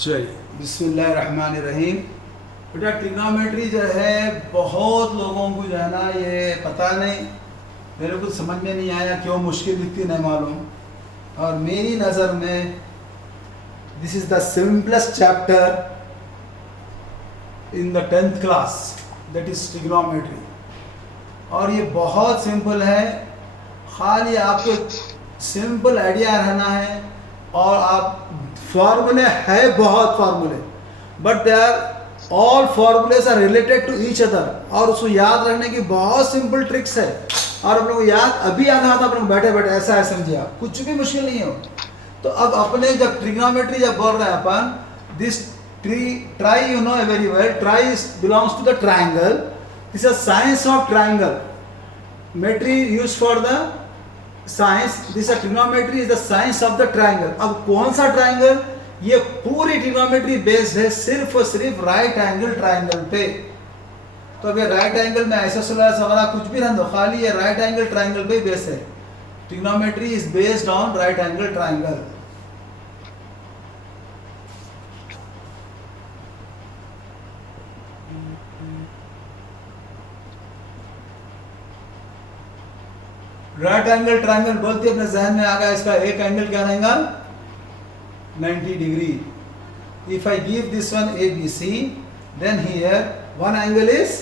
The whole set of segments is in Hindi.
चलिए बिस्मिल्लाहिर्रहमानिर्रहीम। बेटा ट्रिग्नोमेट्री जो है बहुत लोगों को जो है ना ये पता नहीं, मेरे को समझ में नहीं आया क्यों मुश्किल दिखती नहीं मालूम। और मेरी नज़र में this is the simplest chapter in the 10th class, that is trigonometry. और ये बहुत सिंपल है, खाली आपको सिंपल आइडिया रहना है। और आप फार्मूले है बहुत फार्मूले, but they are all formulas are related to each other. और उसको याद रखने की बहुत सिंपल ट्रिक्स है। और अपने को याद अभी याद आता अपने को बैठे बैठे ऐसा है, समझिए आप, कुछ भी मुश्किल नहीं हो। तो अब अपने जब ट्रिग्नोमेट्री जब बोल रहे हैं अपन, this try you know very well, try belongs to the triangle, this is science of triangle, metry use for the science, this trigonometry is the science of the triangle. अब कौन सा ट्राइंगल? ये पूरी ट्रिग्नोमेट्री बेस्ड है सिर्फ और सिर्फ राइट एंगल ट्राइंगल पे। तो अब ये राइट एंगल में आइसोसेलेस वगैरह कुछ भी रहने दो, खाली ये राइट एंगल ट्राइंगल पे बेस है। Trigonometry is based on right angle triangle. Right angle triangle बोलते अपने जहन में आ गया, इसका एक एंगल क्या रहेगा? 90 degree. If I give this one A B C, then here one angle is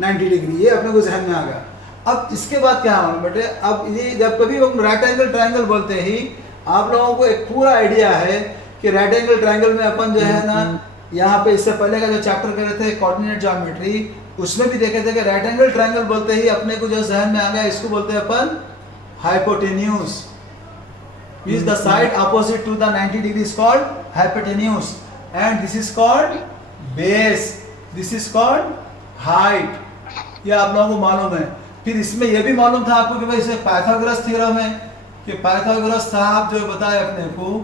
90 degree. ये अपने को जहन में आ गया। अब इसके बाद क्या होना बेटे, अब ये जब कभी हम राइट एंगल ट्राइंगल बोलते ही आप लोगों को एक पूरा आइडिया है कि राइट एंगल ट्राइंगल में अपन जो है ना, यहाँ पे इससे पहले का जो चैप्टर कर रहे थे कोऑर्डिनेट ज्योमेट्री, उसमें भी देखे थे कि राइट एंगल ट्राइंगल बोलते ही अपने को जो जहन में आ गया, इसको बोलते हैं अपन hypotenuse, is the side opposite to the 90 degree is called hypotenuse, and this is called base, this is called height। ये आप लोगों को मालूम है। फिर इसमें ये भी मालूम था आपको कि भाई इसे पाइथागोरस थ्योरम है, कि पाइथागोरस साहब जो बताए अपने को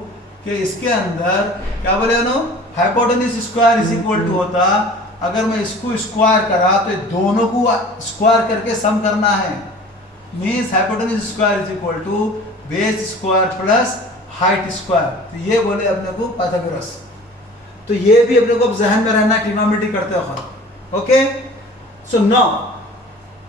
कि इसके अंदर क्या बोले no, hypotenuse square is equal to होता, अगर मैं इसको स्क्वायर करा तो दोनों को स्क्वायर करके सम करना है, means hypotenuse square is equal to base square plus height square. तो ये बोले अपने को पाइथागोरस। तो ये भी अपने को जहन में रहना ट्रिग्नोमेट्री करते वक्त। ओके, सो नाउ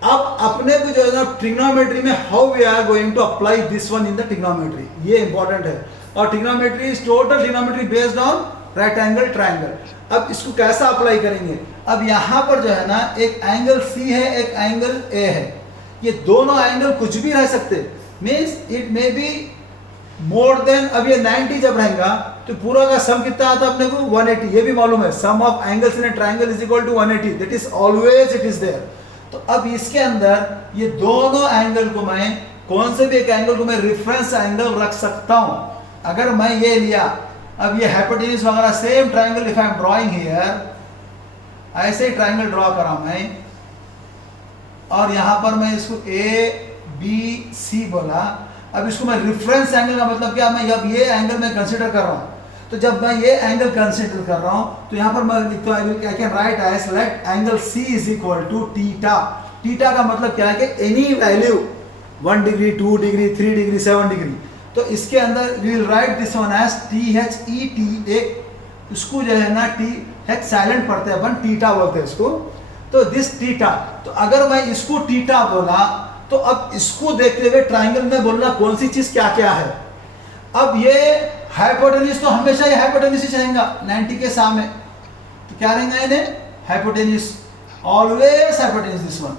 अब अपने को जो है ना ट्रिग्नोमेट्री में how we are going to apply this one in the trigonometry, ये इंपॉर्टेंट है। और trigonometry is total trigonometry based on right angle triangle. अब इसको कैसा अप्लाई करेंगे? अब यहाँ पर जो है ना एक एंगल सी है, एक एंगल ए है। ये दोनों एंगल कुछ भी रह सकते, means it may be more than, अब ये 90 जब रहेगा तो पूरा का सम कितना आता है अपने को? 180। ये भी मालूम है, sum of angles in a triangle is equal to 180, that is always it is there. तो अब इसके अंदर ये दोनों एंगल को मैं, कौन से भी एक एंगल को मैं रेफरेंस एंगल रख सकता हूं। अगर मैं ये लिया, अब ये हाइपोटेन्यूज वगैरह same triangle, if I am drawing here, ऐसे ही ट्रायंगल ड्रॉ करा मैं, और यहां पर मैं इसको ए बी सी बोला। अब इसको मैं रेफरेंस एंगल का मतलब क्या, मैं अब ये एंगल मैं कंसीडर कर रहा हूं। तो जब मैं ये एंगल कंसीडर कर रहा हूं तो यहां पर मैं लिखता हूं, I can write as let angle C is equal to theta. Theta का मतलब क्या है कि any value 1 degree 2 degree 3 degree 7 degree. तो इसके अंदर we will write this one as T H E T A, इसको जो है ना टी एच साइलेंट पढ़ते हैं अपन, थीटा बोलते हैं इसको। तो दिस थीटा, तो अगर मैं इसको थीटा बोला तो अब इसको देखते हुए ट्रायंगल में बोलना कौन सी चीज क्या क्या है। अब ये हाइपोटेन्यूज तो हमेशा ये हाइपोटेन्यूज ही रहेगा 90 के सामने, तो क्या रहेगा इन्हें? Hypotenuse, always hypotenuse this one.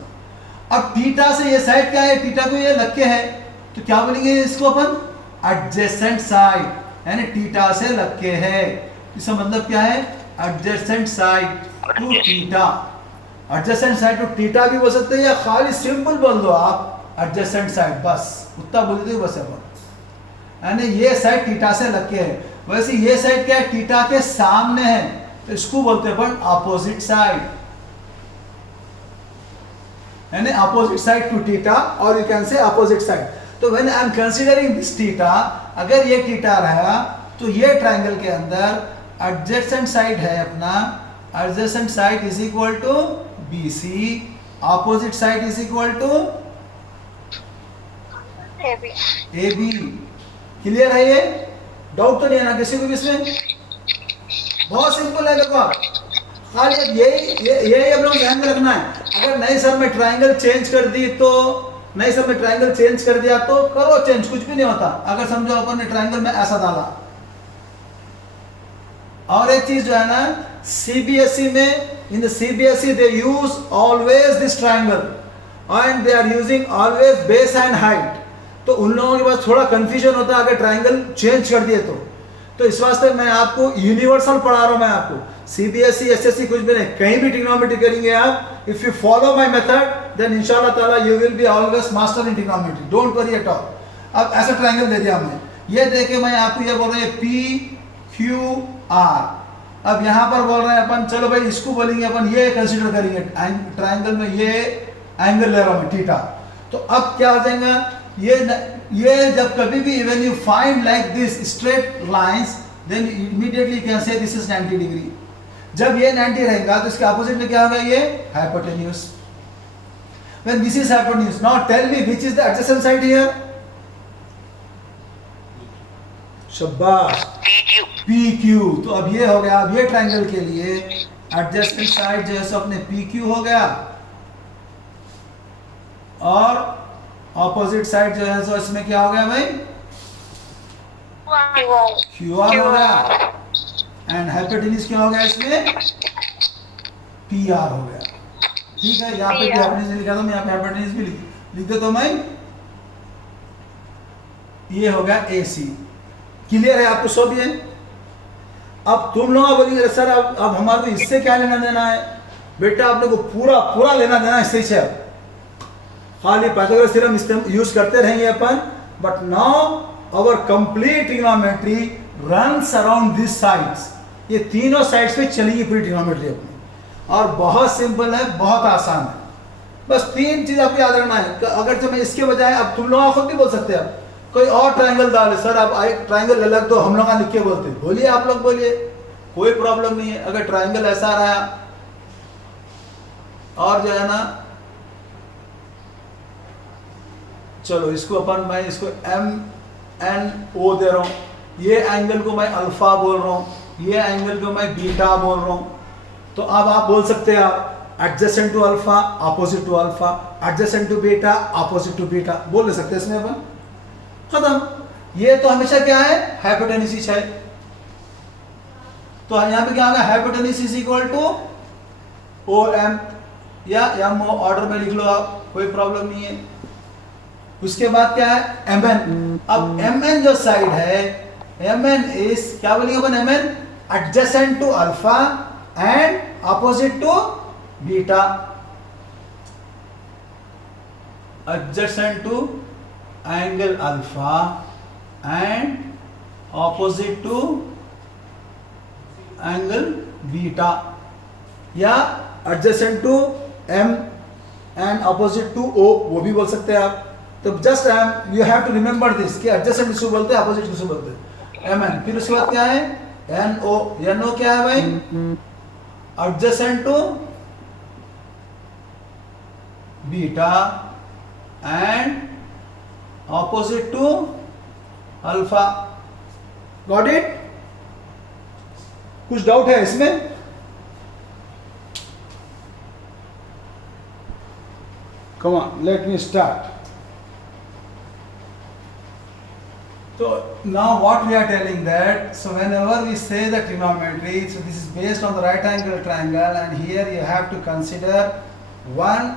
अब थीटा से ये साइड क्या है? थीटा को ये लग के है, तो क्या बोलेंगे इसको अपन? एडजेसेंट साइड, यानी थीटा से लग के है। इसका मतलब क्या है? Adjacent side to theta. Adjacent side to theta भी बोल सकते हैं, या खाली सिंपल बोल दो आप एडजेसेंट साइड, बस उतना बोल दो बस अपन। यानी ये साइड थीटा से लग के है, वैसे ये साइड क्या है? थीटा के सामने है, तो इसको बोलते हैं अपन अपोजिट साइड, यानी अपोजिट साइड टू थीटा, और you can say opposite side. तो when I am considering this theta, अगर ये थीटा रहा तो ये ट्रायंगल के अंदर एडजेसेंट साइड है अपना, adjacent side is equal to BC, opposite side is equal to AB। Clear है? ये डाउट तो नहीं है ना किसी को भी इसमें? बहुत सिंपल है देखो आप, खाली अब यही हम लोग ध्यान में रखना है। अगर नहीं सर मैं ट्राइंगल चेंज कर दी तो, नहीं सर मैं ट्राइंगल चेंज कर दिया तो करो चेंज, कुछ भी नहीं होता। अगर समझो अपन ने ट्राइंगल में ऐसा डाला। और एक चीज जो है ना, सीबीएसई में, in the CBSE they use always this triangle and they are using always base and height. तो उन लोगों के पास थोड़ा कंफ्यूजन होता है अगर ट्राइंगल चेंज कर दिए तो इस वास्ते मैं आपको यूनिवर्सल पढ़ा रहा हूं। मैं आपको सीबीएसई एसएससी कुछ भी नहीं, कहीं भी ट्रिग्नोमेट्री करेंगे आप, if you follow my method then इंशाल्लाह ताला you will be always master in trigonometry, don't worry at all. अब ऐसा ट्राइंगल दे दिया हमने, ये देके मैं आपको ये बोल रहे हैं पी क्यू आर। अब यहाँ पर बोल रहे हैं अपन, चलो भाई इसको बोलेंगे अपन, ये कंसिडर करेंगे ट्राइंगल में ये एंगल ले रहा हूँ थीटा। तो अब क्या हो जाएगा, ये जब कभी भी when you find like this straight lines then immediately can say this is 90 degree. जब ये 90 रहेगा तो इसके ऑपोजिट में क्या होगा, ये hypotenuse. When this is hypotenuse, now tell me which is the adjacent side here. शाबाश, PQ। तो अब ये हो गया, अब ये ट्राइंगल के लिए एडजेसेंट साइड जो है सो अपने PQ हो गया, और ऑपोजिट साइड जो है सो इसमें क्या हो गया भाई, QR हो गया, एंड हाइपोटेन्यूज क्या हो गया इसमें, PR हो गया। ठीक है, यहाँ पे हाइपोटेन्यूज लिखा था मैं, यहाँ पे हाइपोटेन्यूज भी लिख देता हूँ मैं। ये हो गया AC। क्लियर है आपको सब ये? अब तुम लोग बोलेंगे सर अब हमारे को इससे क्या लेना देना है? बेटा आप लोग को पूरा लेना देना इससे से। अब खाली पाइथागोरस थ्योरम यूज करते रहेंगे अपन, but now our complete trigonometry runs around this sides. ये तीनों साइड्स पे चलेगी पूरी ट्रिग्नोमेट्री अपनी, और बहुत सिंपल है, बहुत आसान है। बस तीन चीज आपको याद रखना है। अगर जो मैं इसके बजाय, अब तुम लोग खुद भी बोल सकते हैं, कोई और ट्राइंगल डाले सर, अब ट्राइंगल अलग तो हम लोग लिख के बोलते, बोलिए आप लोग बोलिए, कोई प्रॉब्लम नहीं है। अगर ट्राइंगल ऐसा रहा और जो है ना, चलो इसको अपन, मैं इसको MNO दे रहा हूं, ये एंगल को मैं अल्फा बोल रहा हूं, ये एंगल को मैं बीटा बोल रहा हूं। तो अब आप बोल सकते हैं, आप adjacent to alpha, opposite to alpha, adjacent to beta, opposite to beta बोल ले सकते हैं इसमें अपन, खत्म। ये तो हमेशा क्या है, हाइपोटेन्यूज है। तो यहां पे क्या होगा, hypotenuse is equal to OM या MO, ऑर्डर में लिख लो आप, कोई प्रॉब्लम नहीं है। उसके बाद क्या है, MN। अब MN जो साइड है, MN इज क्या बोलेंगे अपन, MN adjacent to alpha and opposite to beta, adjacent to angle alpha and opposite to angle beta, या adjacent to M and opposite to O, वो भी बोल सकते हैं आप। तो just you have to remember this कि एडजेसेंट किसको बोलते हैं, अपोजिट किसको बोलते हैं, MN। फिर उसके बाद क्या है, NO क्या है भाई, adjacent to beta and opposite to alpha. Got it? कुछ डाउट है इसमें? Come on, let me start. So now what we are telling that, so whenever we say the trigonometry, so this is based on the right angle triangle, and here you have to consider one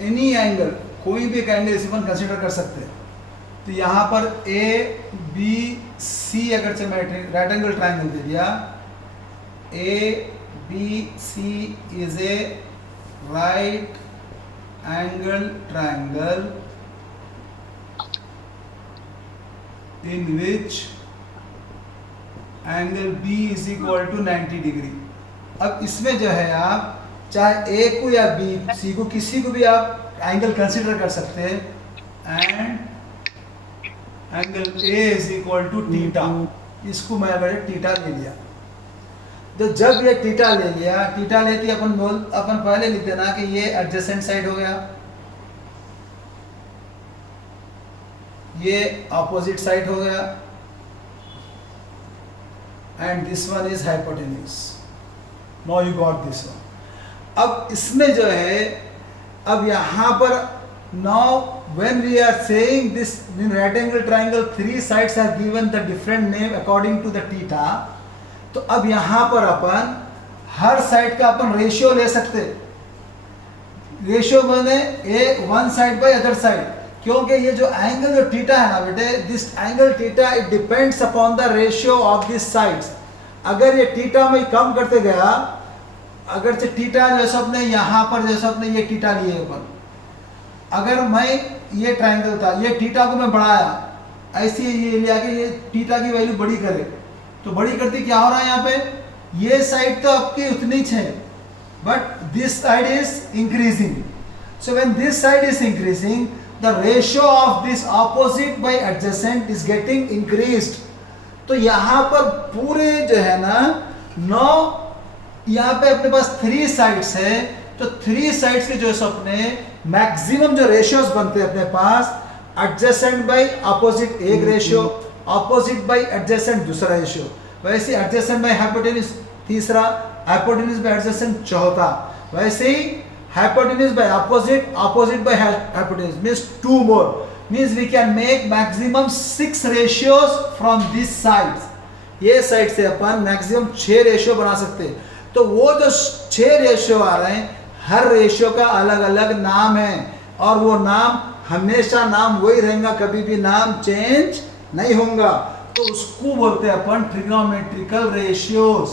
any angle, कोई भी एक एंगल इसे अपन कंसिडर कर सकते हैं। तो यहाँ पर ABC अगर से मैं राइट एंगल ट्राइंगल दे दिया, ABC is a right angle triangle in which angle B is equal to 90 degree. अब इसमें जो है आप चाहे A को या B, C को, किसी को भी आप एंगल कंसीडर कर सकते हैं, and angle A is equal to theta. इसको मैं अगर थीटा ले लिया, तो जब ये थीटा ले लिया, थीटा लेती अपन पहले लिख देना कि ये एडजेसेंट साइड हो गया, ये ऑपोजिट साइड हो गया and this one is hypotenuse. Now you got this one. अब इसमें जो है, अब यहाँ पर now when we are saying this in right angle triangle three sides are given the different name according to the theta. तो अब यहाँ पर अपन हर साइड का अपन रेशियो ले सकते. रेशियो बने a one side by other side, क्योंकि ये जो एंगल जो थीटा है ना बेटे, this angle theta it depends upon the ratio of this sides. अगर ये थीटा में कम करते गया, अगर से थीटा जैसे अपने यहाँ पर जैसे अपने ये थीटा लिए अपन, अगर मैं ये ट्राइंगल था, ये थीटा को मैं बढ़ाया, ऐसे ये लिया कि ये थीटा की वैल्यू बड़ी करे, तो बड़ी करती क्या हो रहा है यहाँ पे, ये साइड तो आपकी उतनी है but this side is increasing. So when this side is increasing the ratio of this opposite by adjacent is getting increased. तो यहाँ पर पूरे जो है ना 9, यहाँ पे अपने पास 3 साइड्स है, तो 3 साइड्स के जो अपने मैक्सिमम जो रेशियोज बनते हैं अपने पास, एडजेसेंट बाय ऑपोजिट एक रेशियो, ऑपोजिट बाय एडजेसेंट दूसरा रेशियो, वैसे एडजेसेंट बाय हाइपोटेन्यूज तीसरा, हाइपोटेन्यूज बाय एडजेसेंट चौथा, वैसे ही hypotenuse by opposite, opposite by hypotenuse means 2 more, means we can make maximum 6 ratios from these sides. ये साइड से अपन मैक्सिमम 6 रेशियो बना सकते हैं. तो वो जो 6 रेशियो आ रहे हैं, हर रेशियो का अलग अलग नाम है और वो नाम हमेशा नाम वही रहेगा, कभी भी नाम चेंज नहीं होगा. तो उसको बोलते हैं अपन trigonometrical ratios.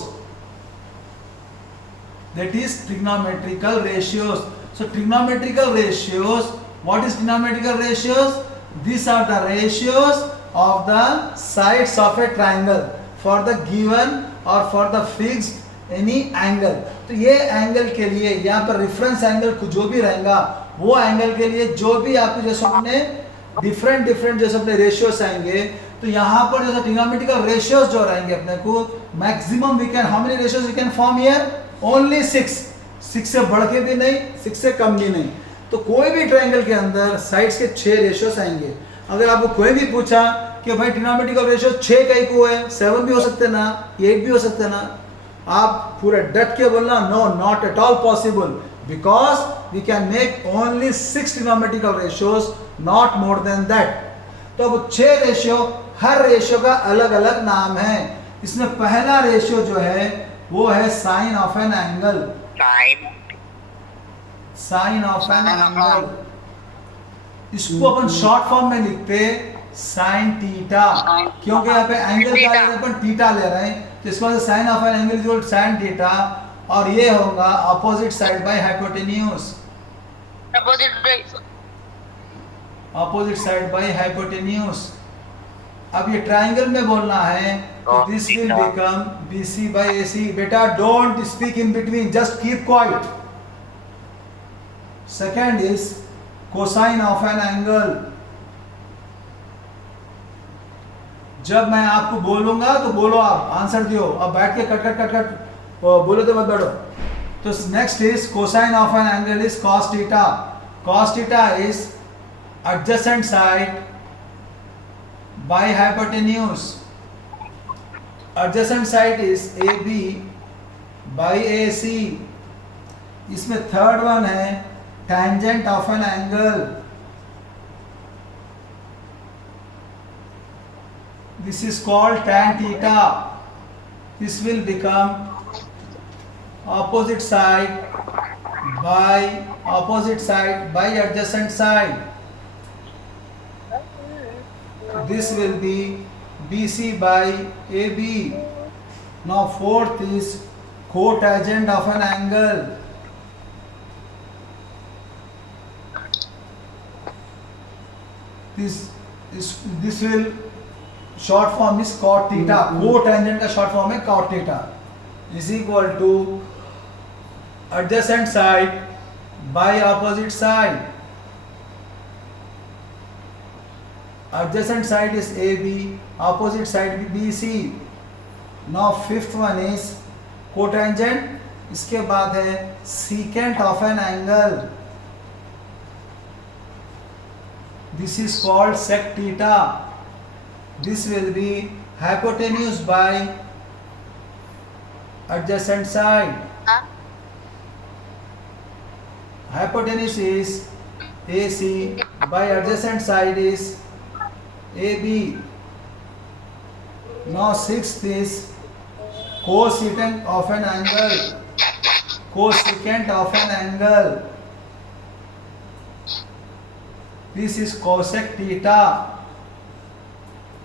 That is trigonometrical ratios. So trigonometrical ratios, what is trigonometrical ratios? These are the ratios of the sides of a triangle for the given or for the fixed any angle. तो ये एंगल के लिए यहाँ पर रेफरेंस एंगल जो भी रहेगा, वो एंगल के लिए जो भी आपको जैसे अपने डिफरेंट जैसे अपने रेशियोस आएंगे, तो यहाँ पर जैसे ट्रिग्नोमेट्रिकल रेशियोस जो रहेंगे अपने को maximum we can, how many ratios we can form here? Only 6. 6 से बढ़ के भी नहीं, 6 से कम भी नहीं. तो कोई भी ट्रायंगल के अंदर साइड्स के 6 रेशियोस आएंगे. अगर आपको कोई भी पूछा कि भाई ट्रिग्नोमेट्रिकल रेशियो 6 का ही को है, 7 भी हो सकते ना, 8 भी हो सकते ना, आप पूरे डट के बोलना no, not at all possible, because we can make only 6 trigonometrical ratios, not more than that. तो अब 6 रेशियो, हर रेशियो का अलग अलग नाम है. इसमें पहला रेशियो जो है वो है sine of an angle. Sine of an angle, इसको अपन शॉर्ट फॉर्म में लिखते साइन थीटा, क्योंकि यहाँ पे एंगल का अपन थीटा ले रहे हैं, तो इसको sine of an angle equal sine theta, और ये होगा opposite side by hypotenuse. Opposite side by hypotenuse. अब ये ट्रायंगल में बोलना है तो this will become BC by AC. बेटा don't speak in between, just keep quiet. Second is cosine of an angle. जब मैं आपको बोलूंगा तो बोलो, आप आंसर दियो. अब बैठ के कट बोलो तो मत बैठो. तो next is cosine of an angle is cos theta. Cos theta is adjacent side by hypotenuse. Adjacent side is AB by AC. इसमें थर्ड वन है tangent of an angle. This is called tan theta. This will become opposite side by adjacent side. This will be BC by AB. Now fourth is cotangent of an angle. This will short form is cot theta. Cotangent का short form है cot theta is equal to adjacent side by opposite side. Adjacent side is AB, opposite side is BC. Now fifth one is cotangent. इसके बाद है secant of an angle. This is called sec theta. This will be hypotenuse by adjacent side. Hypotenuse is AC by adjacent side is AB. Now sixth is cosecant of an angle. Cosecant of an angle. This is cosec theta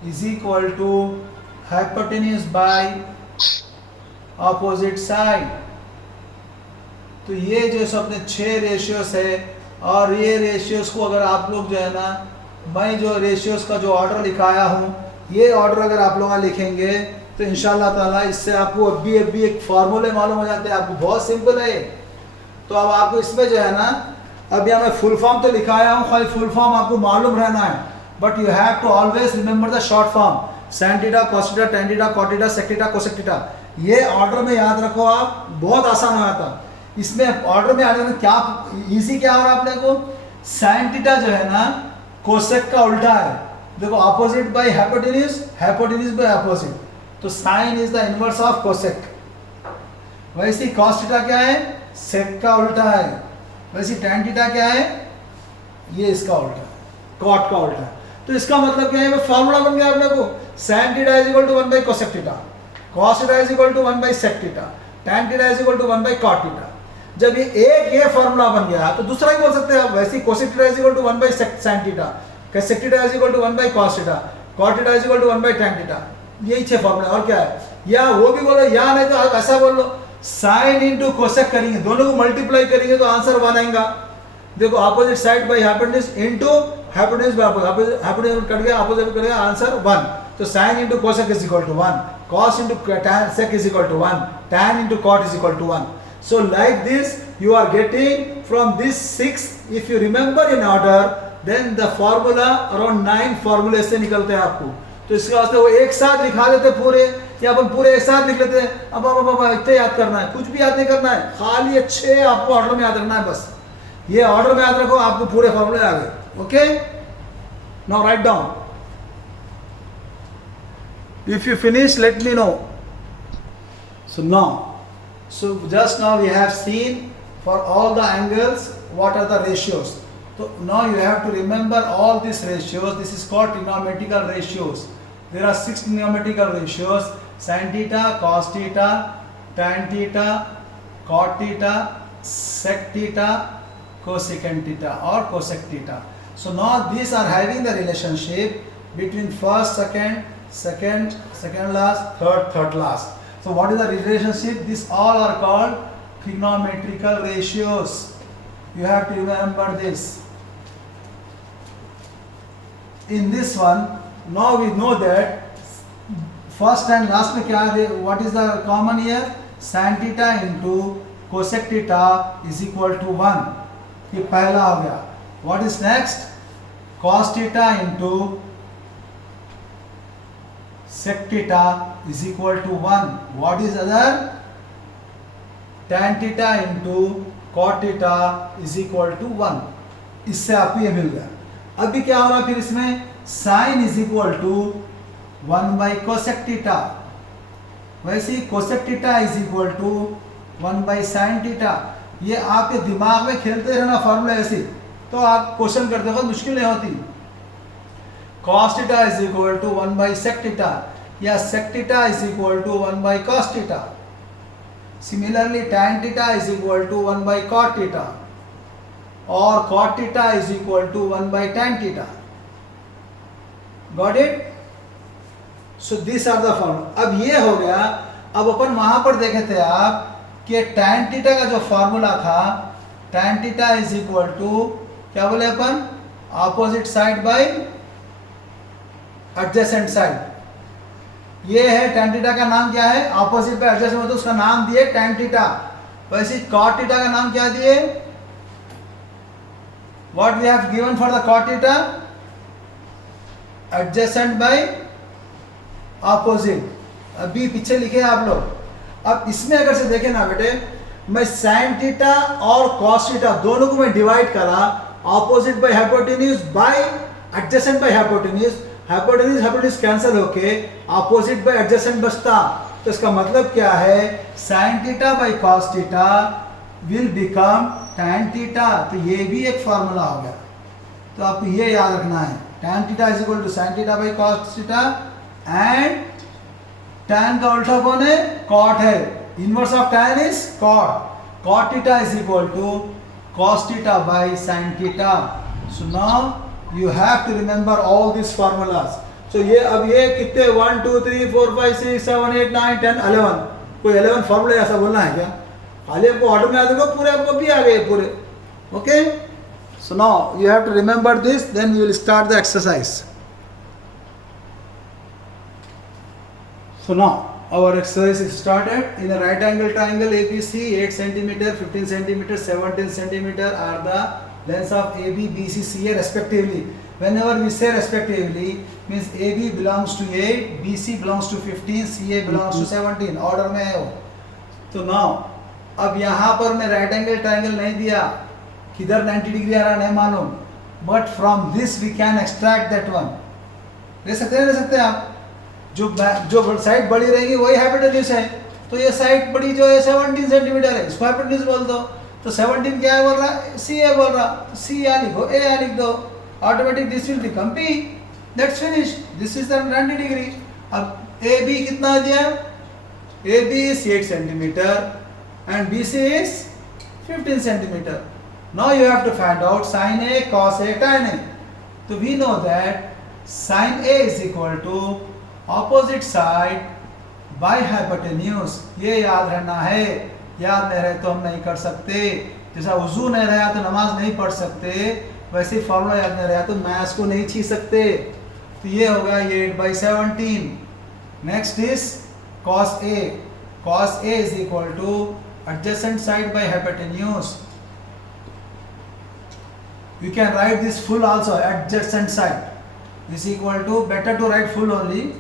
is equal to hypotenuse by opposite side. तो ये जो अपने 6 रेशियोस है और ये रेशियोस को अगर आप लोग जो है ना, मैं जो रेशियोस का जो ऑर्डर लिखाया हूँ, ये ऑर्डर अगर आप लोग लिखेंगे तो इंशाल्लाह ताला इससे आपको अभी एक फार्मूले मालूम हो जाते हैं आपको, बहुत सिंपल है। तो अब आपको इसमें जो है ना, अब यहाँ मैं फुल फॉर्म तो लिखाया हूँ, खाली फुल फॉर्म आपको मालूम रहना है, but you have to always remember the short form, sin theta cos theta tan theta cot theta sec theta cosec theta. ये ऑर्डर में याद रखो आप, बहुत आसान हो जाता। इसमें ऑर्डर में आ जाना क्या इजी क्या हो रहा है अपने को, sin थीटा जो है ना कोसेक का उल्टा है। देखो opposite by hypotenuse, hypotenuse by opposite, तो sin is the inverse of cosec. वैसे cos थीटा क्या है, sec का उल्टा है। वैसे tan थीटा क्या है, ये इसका उल्टा है, cot का उल्टा है। तो इसका मतलब क्या है, फार्मूला बन गया अपने को, sin theta is equal to 1 by cosec theta, cos theta is equal to 1 by sec theta, tan theta is equal to 1 by cot theta. जब ये फार्मूला बन गया तो दूसरा ही बोल सकते हैं आप, वैसे cosec theta is equal to 1 by sin theta, sec theta is equal to 1 by cos theta, cot theta is equal to 1 by tan theta. यही 6 फार्मूला, और क्या है, या वो भी बोलो या नहीं तो ऐसा बोल लो, sin इंटू कोसेक करेंगे, दोनों को मल्टीप्लाई करेंगे तो आंसर 1 आएगा। देखो opposite side by hypotenuse into hypotenuse by opposite, hypotenuse cut गया, अपोजिट करेगा, आंसर 1। तो sin into cosec is equal to 1, cos into tan sec is equal to 1, tan into cot is equal to 1। So like this you are getting from this 6, if you remember in order, then the formula around 9 फॉर्मूले से निकलते हैं आपको। तो इसके वास्ते वो एक साथ लिखा देते पूरे, या अपन पूरे एक साथ लिख लेते हैं। अब इतना याद करना है, कुछ भी याद नहीं करना है, खाली अच्छे आपको ऑर्डर में याद रखना है बस। ये ऑर्डर में याद रखो, आपको पूरे फॉर्मूले आ गए। Okay, now write down, if you finish let me know. So now, so just now we have seen for all the angles what are the ratios. So now you have to remember all these ratios. This is called trigonometrical ratios. There are 6 trigonometrical ratios: sin theta, cos theta, tan theta, cot theta, sec theta, cosecant theta or cosec theta. So now these are having the relationship between first, second last, third last. So what is the relationship? These all are called trigonometrical ratios. You have to remember this. In this one, now we know that first and last में क्या है? What is the common here? Sin theta into cosec theta is equal to 1. ये पहला हो गया. What is next? Cos theta into sec theta is equal to 1. What is other? Tan theta into cot theta is equal to 1. इससे आपको ये मिल गया। अभी क्या हो रहा है फिर इसमें, sin is equal to 1 by cosec theta, वैसे ही cosec theta is equal to 1 by sin theta। ये आपके दिमाग में खेलते रहना फॉर्मूला ऐसे, तो आप क्वेश्चन करते वक्त मुश्किल नहीं होती। cos theta is equal to 1 by sec theta, या sec theta is equal to 1 by cos theta। Similarly tan theta is equal to 1 by cot theta, और cot theta is equal to 1 by tan theta। Got it? So these are the formula। अब ये हो गया। अब अपन वहां पर देखे थे आप कि tan theta का जो फॉर्मूला था, tan theta is equal to क्या बोले अपन, opposite side by adjacent side. ये है tan थीटा का नाम क्या है, ऑपोजिट बाय एडजेसेंट, मतलब उसका नाम दिए tan थीटा। वैसे cot थीटा का नाम क्या दिए, what we have given for the cot theta, adjacent by opposite. अभी पीछे लिखे आप लोग। अब इसमें अगर से देखें ना बेटे, मैं sin थीटा और cos थीटा दोनों को मैं डिवाइड करा, opposite by hypotenuse by adjacent by hypotenuse, hypotenuse cancel होके अपोजिट बाय एडजेसेंट बचता। तो इसका मतलब क्या है, sine theta by cos theta will become tan theta. तो ये भी एक फार्मूला हो गया, तो आपको ये याद रखना है, tan theta is equal to sine theta by cos theta and tan का उल्टा कौन है, कॉट है, inverse of tan is cot, cot theta is equal to cos theta by sine theta. So now you have to remember all this formulas. सो ये अब ये कितने 1 2 3 4 5 6 7 8 9 10 11, कोई 11 फार्मूले ऐसा बोलना है क्या, खाली आपको ऑर्डर में आ जाएगा, पूरे आपको भी आ गए पूरे। Okay, so now you have to remember this, then you will start the exercise. So now our exercise is started. In a right angle triangle ABC, 8 cm, 15 cm, 17 cm are the lengths of AB, BC, CA respectively. Whenever we say respectively, means AB belongs to 8, BC belongs to 15, CA belongs to 17. Order में है वो। तो now अब यहाँ पर मैं right angle triangle नहीं दिया, किधर 90 डिग्री आ रहा नहीं मालूम, but from this we can extract that one। ले सकते हैं, ले सकते हैं आप, जो साइड बड़ी रहेगी वही हाइपोटेन्यूज है। तो ये साइड बड़ी जो है 17 सेंटीमीटर है, इसको हाइपोटेन्यूज बोल दो। तो 17 क्या है बोल रहा है, सी ए बोल रहा, तो सी या लिखो, ए या लिख दो, automatic this will become P, that's finish, this is the 90 degree. अब ए बी कितना दिया, A B is 8 centimetre and B C is 15 centimetre. Now you have to find out sine A, cos A, tan A. तो we know that sine A is equal to opposite side by hypotenuse. ये याद रहना है, याद नहीं रहे तो हम नहीं कर सकते। जैसा वजू नहीं रहा तो नमाज नहीं पढ़ सकते, वैसे ही फॉर्मूला याद नहीं रहा तो मैथ्स को नहीं छीन सकते। तो ये हो गया 8/17। Next is cos A, cos A is equal to adjacent side by hypotenuse. You can write this full also, adjacent side is equal to, better to write full only,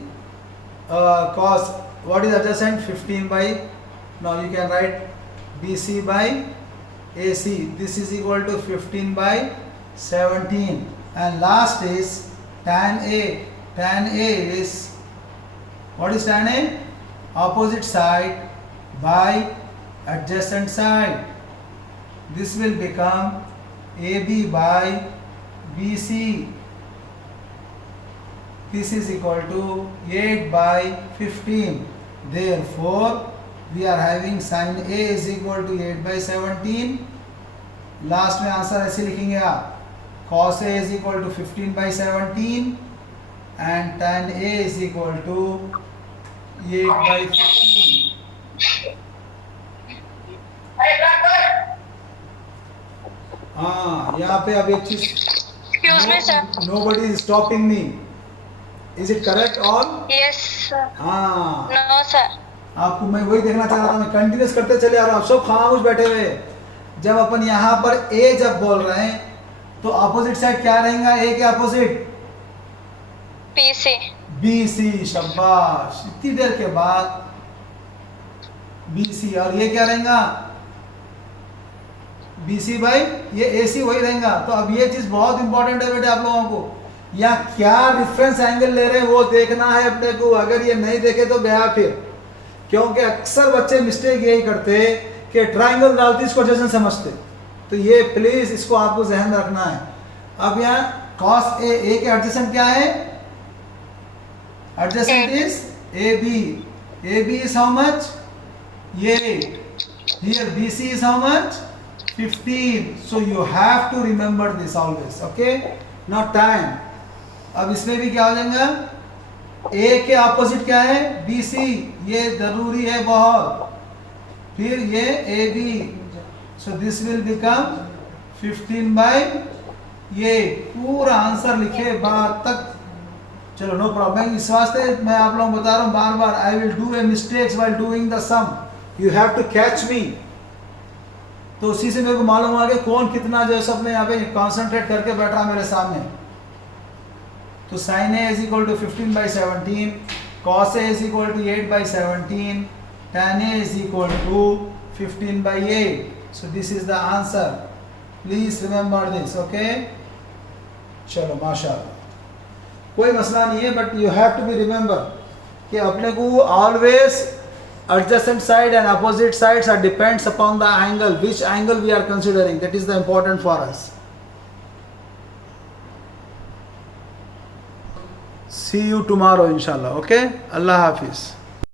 cos, what is adjacent, 15 by, now you can write BC by AC, this is equal to 15/17, and last is tan A. Tan A is, what is tan A, opposite side by adjacent side, this will become AB by BC, this is equal to 8/15, therefore we are having sin A is equal to 8/17। Last में आंसर ऐसे लिखेंगे आप, cos A is equal to 15/17 and tan A is equal to 8/15। हाँ, यहाँ पे अब एक चीज, Excuse me, sir. nobody is stopping me, is it correct all? Yes, sir. हाँ, No, sir. आपको मैं वही देखना चाह रहा था, मैं कंटिन्यूस करते चले आ रहा हूँ, आप सब खामोश बैठे हुए। जब अपन यहाँ पर ए जब बोल रहे हैं तो अपोजिट साइड क्या रहेगा, ए के अपोजिट PC. BC, शाबाश, इतनी देर के बाद BC, और ये क्या रहेगा BC बाई ये AC वही रहेगा। तो अब ये चीज बहुत इंपॉर्टेंट है बेटे आप लोगों को, या क्या रेफरेंस एंगल ले रहे हैं वो देखना है अपने को। अगर ये नहीं देखे तो गया फिर, क्योंकि अक्सर बच्चे मिस्टेक यही करते कि ट्रायंगल डालते इसको एडजेसेंट समझते। तो ये प्लीज इसको आपको ध्यान रखना है। अब यहाँ cos A, A के एडजेसेंट क्या है, adjacent is AB, AB is how much, 8, here BC is how much, 15, so you have to remember this always, okay? Now tan, अब इसमें भी क्या हो जाएगा, A के ऑपोजिट क्या है, BC, ये जरूरी है बहुत, फिर ये AB, so this will become 15/8। पूरा आंसर लिखे बाद तक, चलो नो प्रॉब्लम। इस वास्ते मैं आप लोगों को बता रहा हूँ बार बार, I will do a mistakes while doing the sum, you have to catch me. तो उसी से मेरे को मालूम आ गया कौन कितना जो है सब ने यहाँ पे कॉन्सेंट्रेट करके बैठा मेरे सामने। तो sin A is equal to 15/17, cos A is equal to 8/17, tan A is equal to 15/8. So this is the answer. Please remember this, okay? चलो माशाल्लाह। कोई मसला नहीं है, but you have to be remember कि अपने को always adjacent side and opposite sides are depends upon the angle, which angle we are considering. That is the important for us. See you tomorrow inshallah. Okay, Allah Hafiz.